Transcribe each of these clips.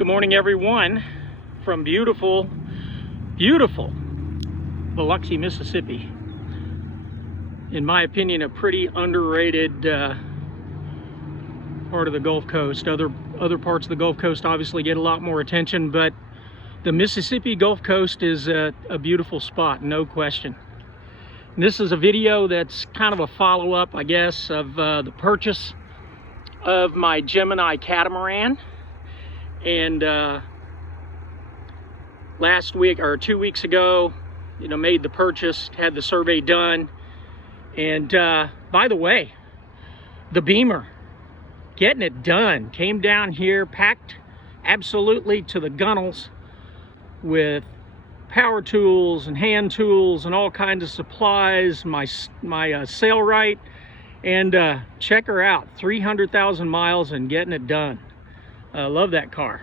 Good morning, everyone, from beautiful, beautiful Biloxi, Mississippi. In my opinion, a pretty underrated part of the Gulf Coast. Other parts of the Gulf Coast obviously get a lot more attention, but the Mississippi Gulf Coast is a beautiful spot, no question. And this is a video that's kind of a follow-up, I guess, of the purchase of my Gemini catamaran. And last week or 2 weeks ago, made the purchase, had the survey done. And by the way, the Beamer, getting it done. Came down here, packed absolutely to the gunnels with power tools and hand tools and all kinds of supplies, my Sailrite, and check her out, 300,000 miles and getting it done. I love that car.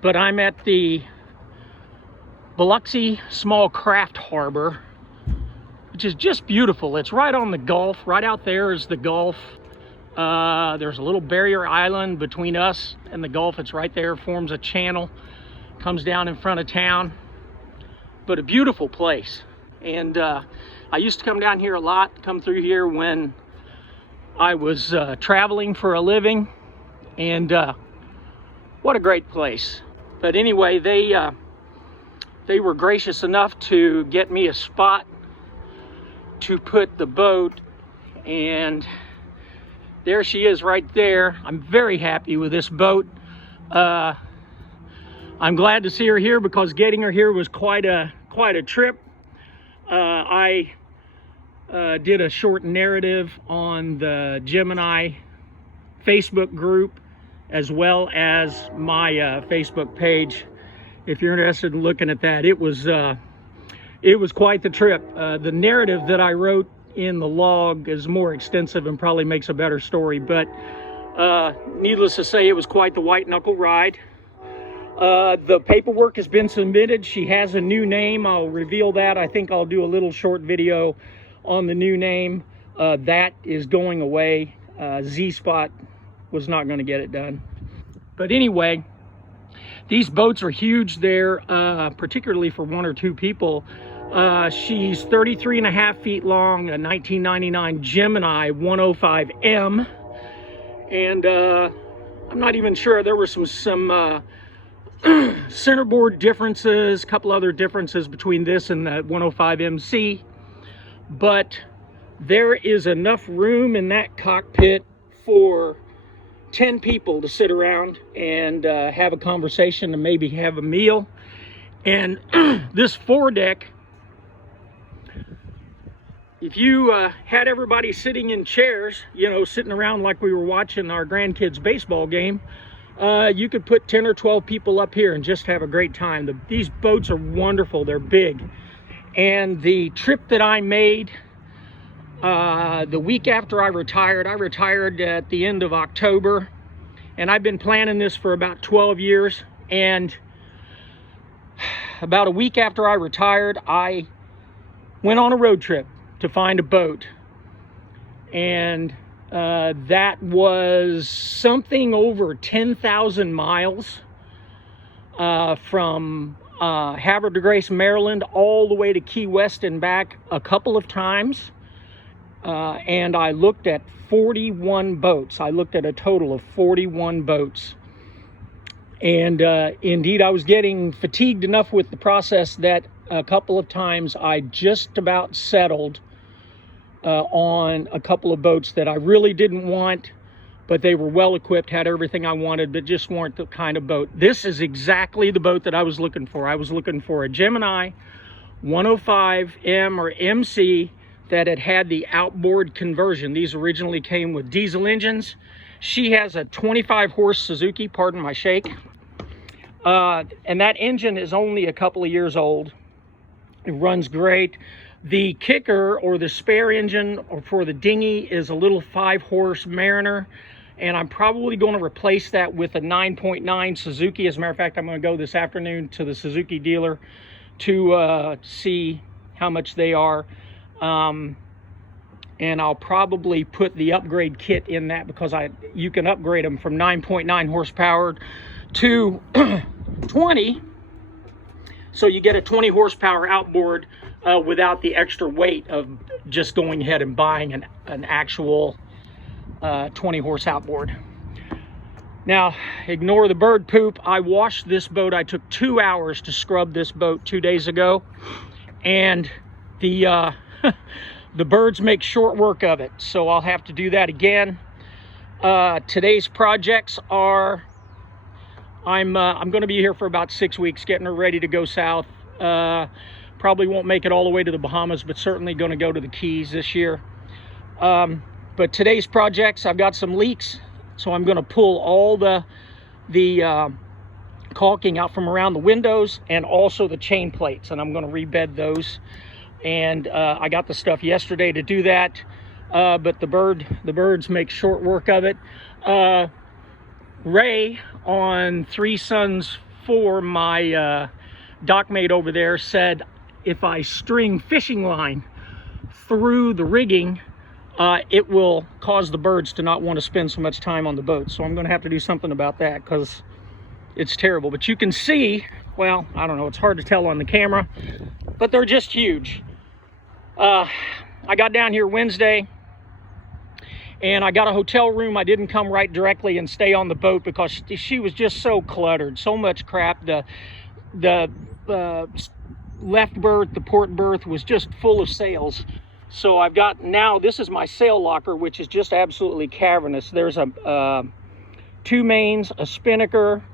But I'm at the Biloxi Small Craft Harbor, which is just beautiful. It's right on the Gulf. Right out there is the Gulf. There's a little barrier island between us and the Gulf. It's right there, forms a channel, comes down in front of town. But a beautiful place. And I used to come down here a lot, come through here when I was traveling for a living. And what a great place. But anyway, they were gracious enough to get me a spot to put the boat, and there she is right there. I'm very happy with this boat. I'm glad to see her here because getting her here was quite a trip. I did a short narrative on the Gemini Facebook group as well as my Facebook page. If you're interested in looking at that, it was quite the trip. The narrative that I wrote in the log is more extensive and probably makes a better story, but needless to say, it was quite the white knuckle ride. The paperwork has been submitted. She has a new name. I'll reveal that. I think I'll do a little short video on the new name. That is going away. Z-Spot was not going to get it done. But anyway, these boats are huge. They're particularly for one or two people. She's 33.5 feet long, a 1999 Gemini 105M. And I'm not even sure. There were some centerboard differences, a couple other differences between this and the 105MC. But there is enough room in that cockpit for 10 people to sit around and have a conversation and maybe have a meal. And this foredeck, if you had everybody sitting in chairs, sitting around like we were watching our grandkids' baseball game, you could put 10 or 12 people up here and just have a great time. These boats are wonderful. They're big. And the trip that I made the week after I retired at the end of October, and I've been planning this for about 12 years. And about a week after I retired, I went on a road trip to find a boat. And that was something over 10,000 miles from Havre de Grace, Maryland, all the way to Key West and back a couple of times. And I looked at 41 boats. I looked at a total of 41 boats. And indeed, I was getting fatigued enough with the process that a couple of times I just about settled on a couple of boats that I really didn't want, but they were well equipped, had everything I wanted, but just weren't the kind of boat. This is exactly the boat that I was looking for. I was looking for a Gemini 105M or MC that had the outboard conversion. These originally came with diesel engines. She has a 25 horse Suzuki, pardon my shake. And that engine is only a couple of years old. It runs great. The kicker or the spare engine for the dinghy is a little 5 horse Mariner. And I'm probably going to replace that with a 9.9 Suzuki. As a matter of fact, I'm going to go this afternoon to the Suzuki dealer to see how much they are. and I'll probably put the upgrade kit in that, because you can upgrade them from 9.9 horsepower to 20. So you get a 20 horsepower outboard without the extra weight of just going ahead and buying an actual 20 horse outboard. Now, ignore the bird poop. I washed this boat. I took 2 hours to scrub this boat 2 days ago, and the the birds make short work of it, so I'll have to do that again. Today's projects are, I'm going to be here for about 6 weeks, getting her ready to go south. Probably won't make it all the way to the Bahamas, but certainly going to go to the Keys this year. But today's projects, I've got some leaks, so I'm going to pull all the caulking out from around the windows, and also the chain plates, and I'm going to rebed those. And I got the stuff yesterday to do that, but the birds make short work of it. Ray on 3 Sons 4, my dockmate over there, said if I string fishing line through the rigging, it will cause the birds to not want to spend so much time on the boat. So I'm going to have to do something about that, because it's terrible. But you can see, well, I don't know, it's hard to tell on the camera, but they're just huge. I got down here Wednesday, and I got a hotel room. I didn't come right directly and stay on the boat, because she was just so cluttered, so much crap. The left berth, the port berth, was just full of sails. So I've got, now this is my sail locker, which is just absolutely cavernous. There's a 2 mains, a spinnaker,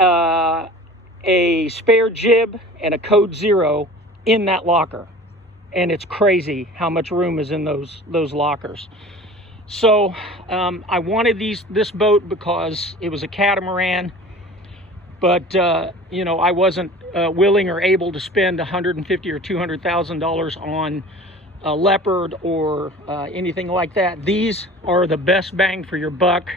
a spare jib, and a code 0 in that locker. And it's crazy how much room is in those lockers. So I wanted this boat because it was a catamaran, but you know, I wasn't willing or able to spend $150,000 or $200,000 on a Leopard or anything like that. These are the best bang for your buck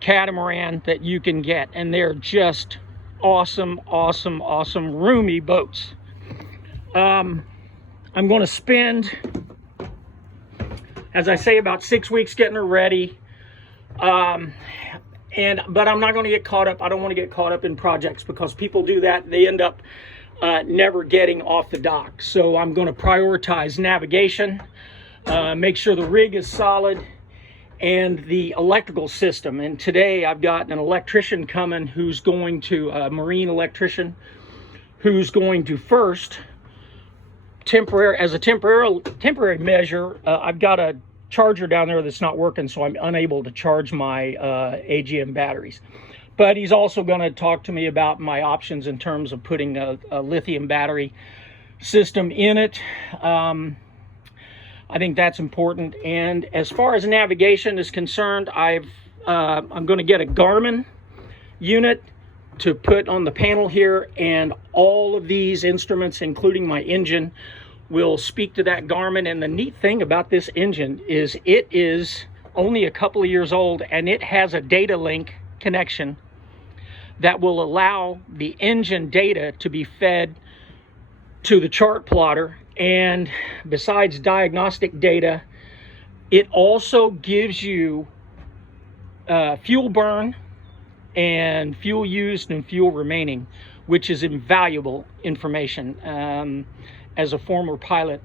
catamaran that you can get, and they're just awesome, awesome, awesome roomy boats. I'm going to spend, as I say, about 6 weeks getting her ready. But I'm not going to get caught up. I don't want to get caught up in projects, because people do that. They end up never getting off the dock. So I'm going to prioritize navigation, make sure the rig is solid, and the electrical system. And today I've got an electrician coming who's going to, a marine electrician, who's going to first, as a temporary measure, I've got a charger down there that's not working, so I'm unable to charge my AGM batteries. But he's also going to talk to me about my options in terms of putting a lithium battery system in it. I think that's important. And as far as navigation is concerned, I'm going to get a Garmin unit to put on the panel here, and all of these instruments, including my engine, will speak to that Garmin. And the neat thing about this engine is it is only a couple of years old, and it has a data link connection that will allow the engine data to be fed to the chart plotter. And besides diagnostic data, it also gives you fuel burn and fuel used and fuel remaining, which is invaluable information. As a former pilot,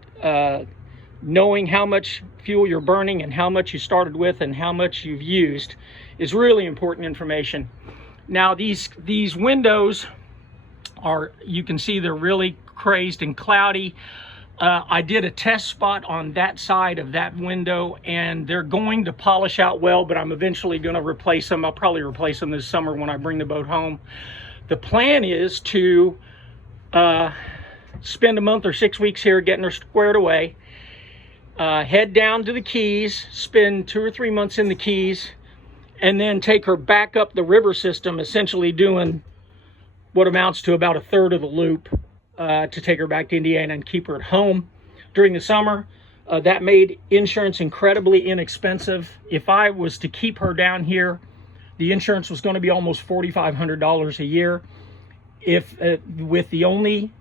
knowing how much fuel you're burning and how much you started with and how much you've used is really important information. Now these windows are, you can see they're really crazed and cloudy. I did a test spot on that side of that window, and they're going to polish out well, but I'm eventually going to replace them. I'll probably replace them this summer when I bring the boat home. The plan is to spend a month or 6 weeks here getting her squared away, head down to the Keys, spend 2 or 3 months in the Keys, and then take her back up the river system, essentially doing what amounts to about 1/3 of the loop, to take her back to Indiana and keep her at home during the summer. That made insurance incredibly inexpensive. If I was to keep her down here, the insurance was going to be almost $4,500 a year. If with the only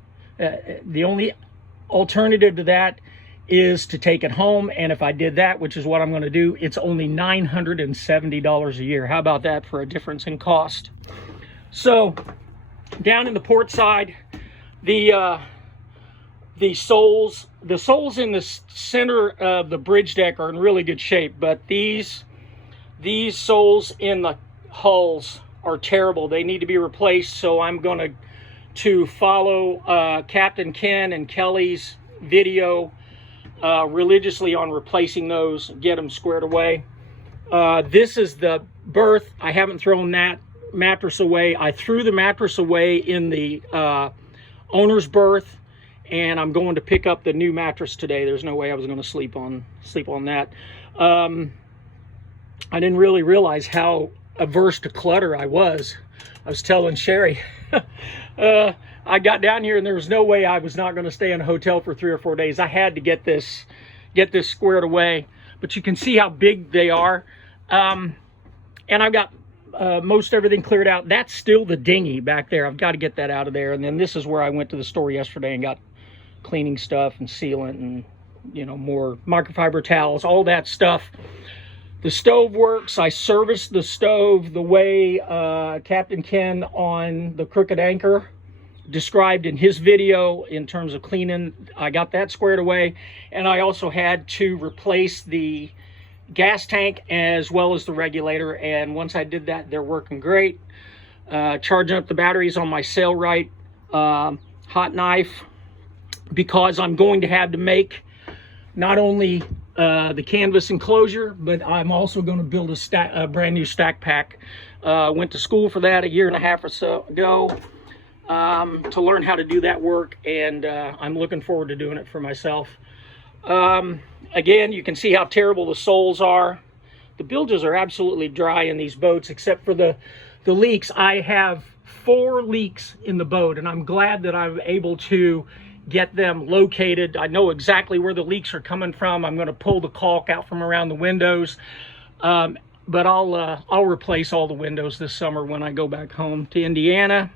alternative to that is to take it home. And if I did that, which is what I'm going to do, it's only $970 a year. How about that for a difference in cost? So down in the port side, the soles in the center of the bridge deck are in really good shape, but these soles in the hulls are terrible. They need to be replaced. So I'm going to follow Captain Ken and Kelly's video religiously on replacing those, get them squared away. This is the berth. I haven't thrown that mattress away. I threw the mattress away in the owner's berth, and I'm going to pick up the new mattress today. There's no way I was going to sleep on that. I didn't really realize how averse to clutter I was. I was telling Sherry, I got down here and there was no way I was not going to stay in a hotel for 3 or 4 days. I had to get this squared away. But you can see how big they are. And I've got most everything cleared out. That's still the dinghy back there. I've got to get that out of there. And then this is where I went to the store yesterday and got cleaning stuff and sealant and, you know, more microfiber towels, all that stuff. The stove works. I serviced the stove the way Captain Ken on the Crooked Anchor described in his video in terms of cleaning. I got that squared away, and I also had to replace the gas tank as well as the regulator, and once I did that, they're working great. Charging up the batteries on my Sailrite hot knife, because I'm going to have to make not only the canvas enclosure, but I'm also going to build a brand new stack pack. Went to school for that a year and a half or so ago to learn how to do that work, and I'm looking forward to doing it for myself. Again, you can see how terrible the soles are. The bilges are absolutely dry in these boats, except for the leaks. I have 4 leaks in the boat, and I'm glad that I'm able to get them located. I know exactly where the leaks are coming from. I'm going to pull the caulk out from around the windows, but I'll replace all the windows this summer when I go back home to Indiana.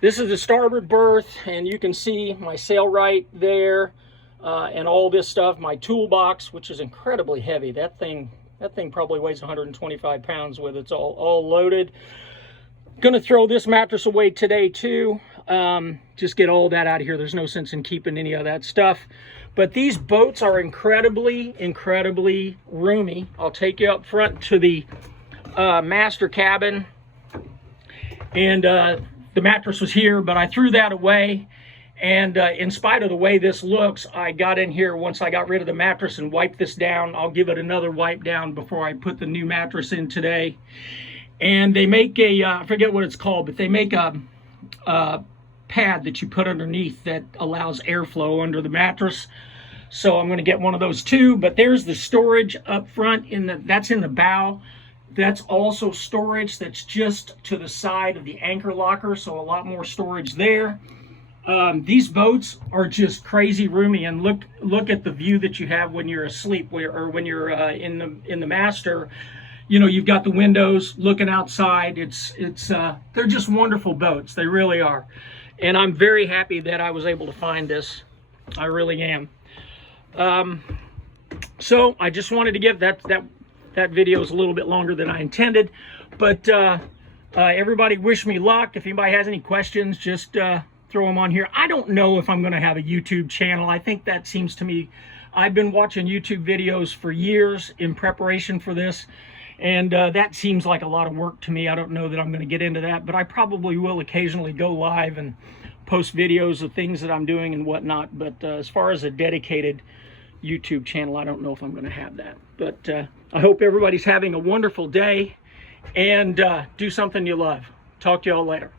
This is the starboard berth, and you can see my Sailrite there, and all this stuff. My toolbox, which is incredibly heavy. That thing probably weighs 125 pounds with it's all loaded. Gonna throw this mattress away today too. Just get all that out of here. There's no sense in keeping any of that stuff. But these boats are incredibly roomy. I'll take you up front to the master cabin, and the mattress was here, but I threw that away. And in spite of the way this looks, I got in here once I got rid of the mattress and wiped this down. I'll give it another wipe down before I put the new mattress in today. And they make a, I forget what it's called, but they make a pad that you put underneath that allows airflow under the mattress. So I'm going to get one of those too. But there's the storage up front, that's in the bow. That's also storage that's just to the side of the anchor locker, so a lot more storage there. These boats are just crazy roomy, and look at the view that you have when you're asleep, or when you're in the master. You know, you've got the windows looking outside. They're just wonderful boats. They really are. And I'm very happy that I was able to find this. I really am. So I just wanted to give that video is a little bit longer than I intended, but everybody wish me luck. If anybody has any questions, just throw them on here. I don't know if I'm going to have a YouTube channel. I think that seems to me, I've been watching YouTube videos for years in preparation for this, and that seems like a lot of work to me. I don't know that I'm going to get into that, but I probably will occasionally go live and post videos of things that I'm doing and whatnot. But as far as a dedicated YouTube channel, I don't know if I'm going to have that. But I hope everybody's having a wonderful day, and do something you love. Talk to y'all later.